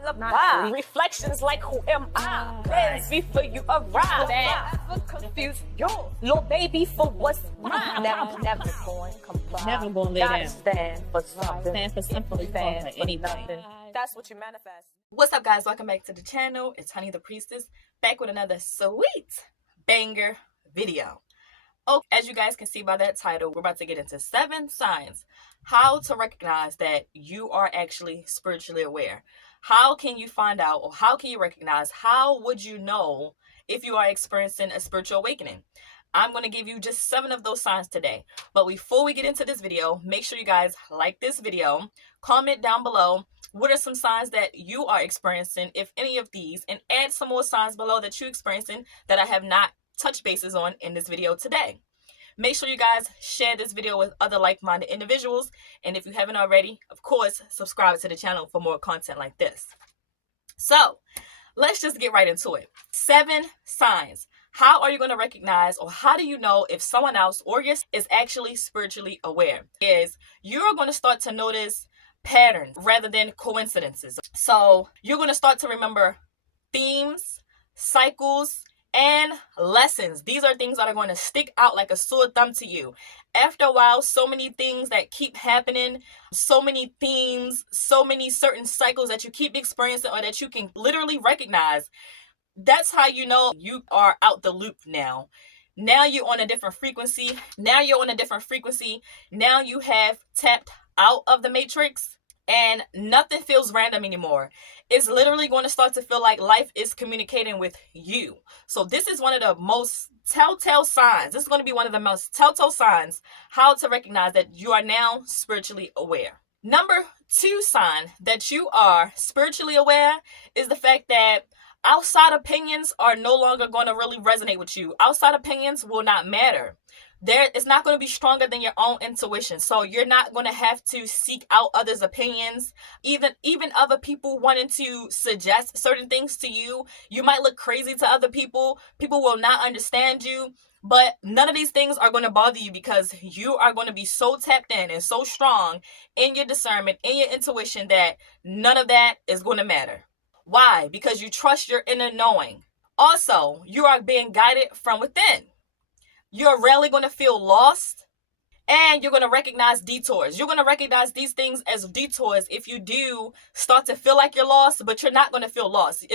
lullaby. Reflections like who am I? Plans before you arrive. Confused yo, little baby for what's mine. Never going to comply. Never gonna lay down. Stand for something. Stand for something. Stand For for anything. nothing. That's what you manifest. What's up, guys? Welcome back to the channel. It's Honey the Priestess, back with another sweet banger video. Oh, as you guys can see by that title, we're about to get into 7 signs how to recognize that you are actually spiritually aware. How can you find out, or how can you recognize, how would you know if you are experiencing a spiritual awakening? I'm going to give you just 7 of those signs today. But before we get into this video, make sure you guys like this video, comment down below what are some signs that you are experiencing, if any of these, and add some more signs below that you're experiencing that I have not touched bases on in this video today. Make sure you guys share this video with other like-minded individuals, and if you haven't already, of course, subscribe to the channel for more content like this. So let's just get right into it. 7 signs. How are you going to recognize, or how do you know if someone else or yourself is actually spiritually aware? Is you're going to start to notice patterns rather than coincidences. So you're going to start to remember themes, cycles, and lessons. These are things that are going to stick out like a sore thumb to you. After a while, so many things that keep happening, so many themes, so many certain cycles that you keep experiencing or that you can literally recognize. That's how you know you are out the loop now. Now you're on a different frequency. Now you have tapped out of the matrix, and nothing feels random anymore. It's literally going to start to feel like life is communicating with you. So this is one of the most telltale signs. This is going to be one of the most telltale signs how to recognize that you are now spiritually aware. Number 2 sign that you are spiritually aware is the fact that outside opinions are no longer going to really resonate with you. Outside opinions will not matter. It's not going to be stronger than your own intuition. So you're not going to have to seek out others' opinions. Even other people wanting to suggest certain things to you. You might look crazy to other people. People will not understand you. But none of these things are going to bother you because you are going to be so tapped in and so strong in your discernment, in your intuition, that none of that is going to matter. Why? Because you trust your inner knowing. Also, you are being guided from within. You're rarely going to feel lost, and you're going to recognize detours. You're going to recognize these things as detours if you do start to feel like you're lost, but you're not going to feel lost.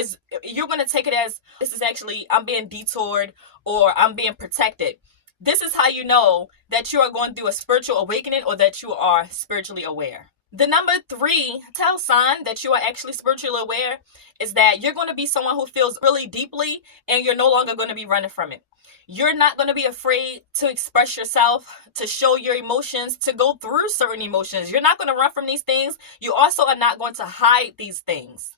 You're going to take it as, this is actually, I'm being detoured, or I'm being protected. This is how you know that you are going through a spiritual awakening, or that you are spiritually aware. The number 3 tell sign that you are actually spiritually aware is that you're going to be someone who feels really deeply, and you're no longer going to be running from it. You're not going to be afraid to express yourself, to show your emotions, to go through certain emotions. You're not going to run from these things. You also are not going to hide these things.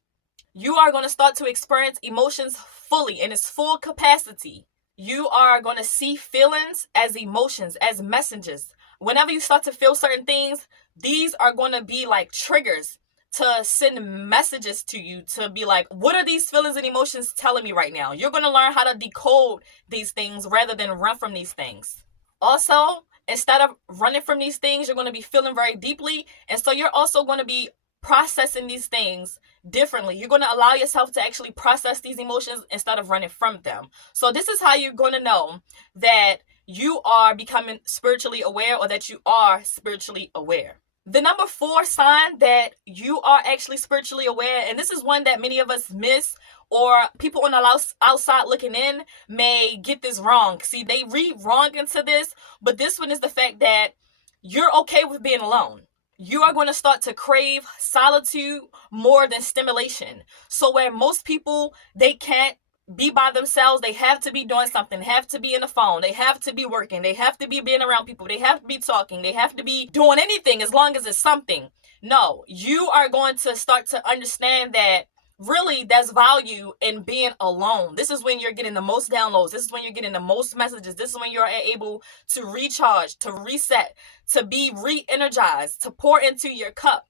You are going to start to experience emotions fully in its full capacity. You are going to see feelings as emotions, as messengers. Whenever you start to feel certain things, these are going to be like triggers to send messages to you, to be like, what are these feelings and emotions telling me right now? You're going to learn how to decode these things rather than run from these things. Also, instead of running from these things, you're going to be feeling very deeply. And so you're also going to be processing these things differently. You're going to allow yourself to actually process these emotions instead of running from them. So this is how you're going to know that you are becoming spiritually aware, or that you are spiritually aware. The number 4 sign that you are actually spiritually aware, and this is one that many of us miss, or people on the outside looking in may get this wrong. See, they read wrong into this, but this one is the fact that you're okay with being alone. You are going to start to crave solitude more than stimulation. So where most people, they can't be by themselves, they have to be doing something, have to be in the phone, they have to be working, they have to be being around people, they have to be talking, they have to be doing anything as long as it's something. No, you are going to start to understand that really there's value in being alone. This is when you're getting the most downloads. This is when you're getting the most messages. This is when you're able to recharge, to reset, to be re-energized, to pour into your cup.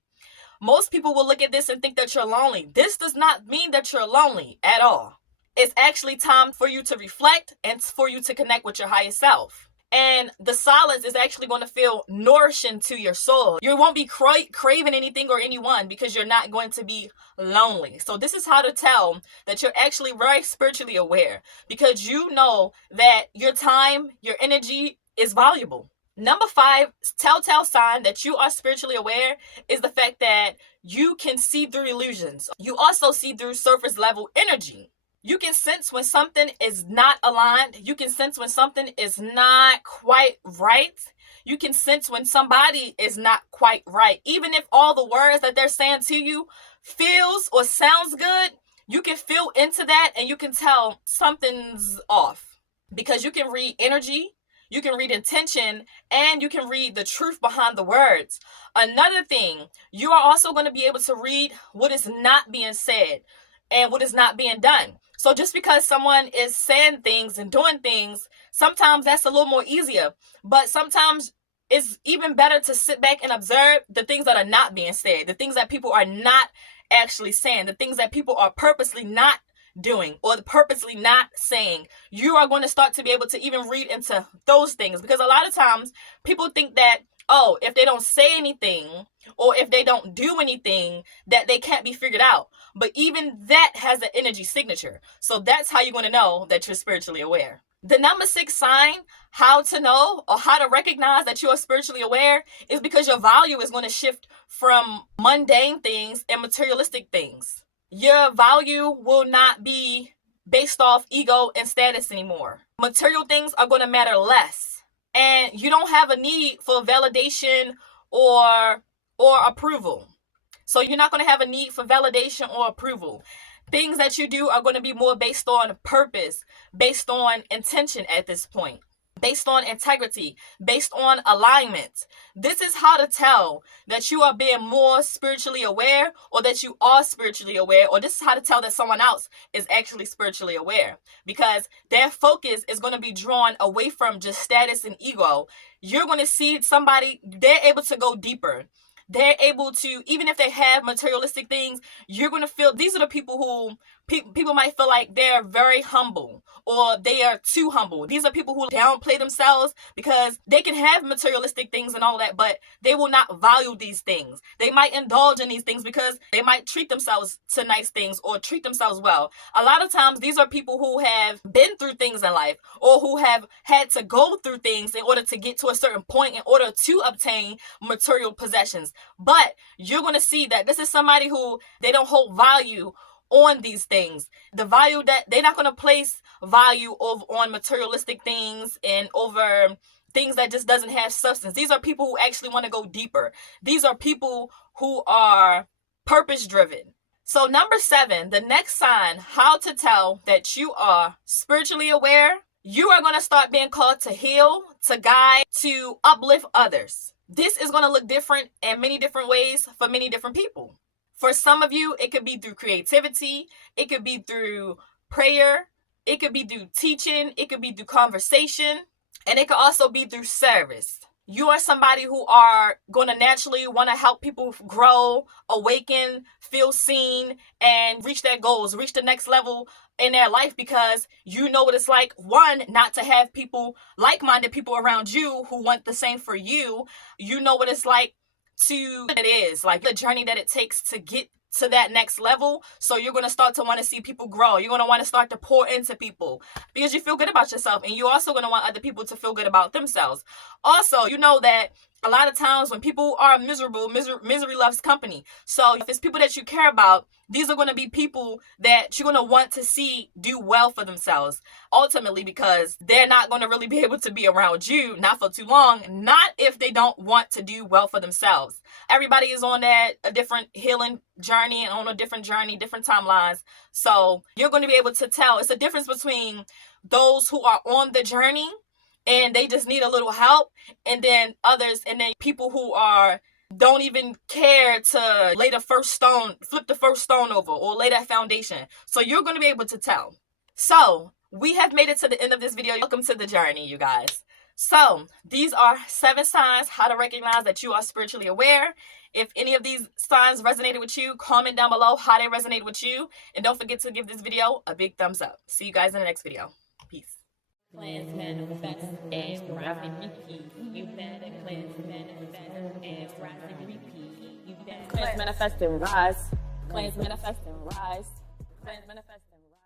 Most people will look at this and think that you're lonely. This does not mean that you're lonely at all. It's actually time for you to reflect and for you to connect with your higher self. And the silence is actually going to feel nourishing to your soul. You won't be craving anything or anyone because you're not going to be lonely. So this is how to tell that you're actually very spiritually aware, because you know that your time, your energy is valuable. Number 5 telltale sign that you are spiritually aware is the fact that you can see through illusions. You also see through surface level energy. You can sense when something is not aligned. You can sense when something is not quite right. You can sense when somebody is not quite right. Even if all the words that they're saying to you feels or sounds good, you can feel into that and you can tell something's off, because you can read energy, you can read intention, and you can read the truth behind the words. Another thing, you are also going to be able to read what is not being said and what is not being done. So just because someone is saying things and doing things, sometimes that's a little more easier. But sometimes it's even better to sit back and observe the things that are not being said, the things that people are not actually saying, the things that people are purposely not doing or purposely not saying. You are going to start to be able to even read into those things, because a lot of times people think that, oh, if they don't say anything or if they don't do anything, that they can't be figured out. But even that has an energy signature. So that's how you're going to know that you're spiritually aware. The number 6 sign, how to know or how to recognize that you are spiritually aware, is because your value is going to shift from mundane things and materialistic things. Your value will not be based off ego and status anymore. Material things are going to matter less. And you don't have a need for validation or approval. So you're not going to have a need for validation or approval. Things that you do are going to be more based on purpose, based on intention at this point, based on integrity, based on alignment. This is how to tell that you are being more spiritually aware, or that you are spiritually aware, or this is how to tell that someone else is actually spiritually aware, because their focus is going to be drawn away from just status and ego. You're going to see somebody, they're able to go deeper. They're able to, even if they have materialistic things, you're going to feel, these are the people who people might feel like they're very humble or they are too humble. These are people who downplay themselves because they can have materialistic things and all that, but they will not value these things. They might indulge in these things because they might treat themselves to nice things or treat themselves well. A lot of times these are people who have been through things in life, or who have had to go through things in order to get to a certain point in order to obtain material possessions. But you're going to see that this is somebody who, they don't hold value on these things. The value that they're not going to place value on materialistic things and over things that just doesn't have substance. These are people who actually want to go deeper. These are people who are purpose driven. So number 7, the next sign, how to tell that you are spiritually aware. You are going to start being called to heal, to guide, to uplift others. This is going to look different in many different ways for many different people. For some of you, it could be through creativity. It could be through prayer. It could be through teaching. It could be through conversation. And it could also be through service. You are somebody who are going to naturally want to help people grow, awaken, feel seen, and reach their goals, reach the next level in their life, because you know what it's like, one, not to have people, like-minded people around you who want the same for you. You know what it's like it is like the journey that it takes to get to that next level. So you're going to start to want to see people grow. You're going to want to start to pour into people because you feel good about yourself, and you're also going to want other people to feel good about themselves. Also, you know that a lot of times when people are miserable, misery loves company. So if it's people that you care about, these are going to be people that you're going to want to see do well for themselves, ultimately, because they're not going to really be able to be around you, not for too long, not if they don't want to do well for themselves. Everybody is on a different healing journey and on a different journey, different timelines. So you're going to be able to tell. It's a difference between those who are on the journey and they just need a little help, and then others, and then people who don't even care to lay the first stone, flip the first stone over, or lay that foundation. So you're going to be able to tell. So we have made it to the end of this video. Welcome to the journey, you guys. So these are 7 signs how to recognize that you are spiritually aware. If any of these signs resonated with you, comment down below how they resonate with you. And don't forget to give this video a big thumbs up. See you guys in the next video. Peace. Cleanse, manifest, and rise and repeat. You better cleanse, manifest, and rise and repeat. You better cleanse, manifest, and rise. Cleanse, manifest, and rise. Cleanse, manifest, and rise.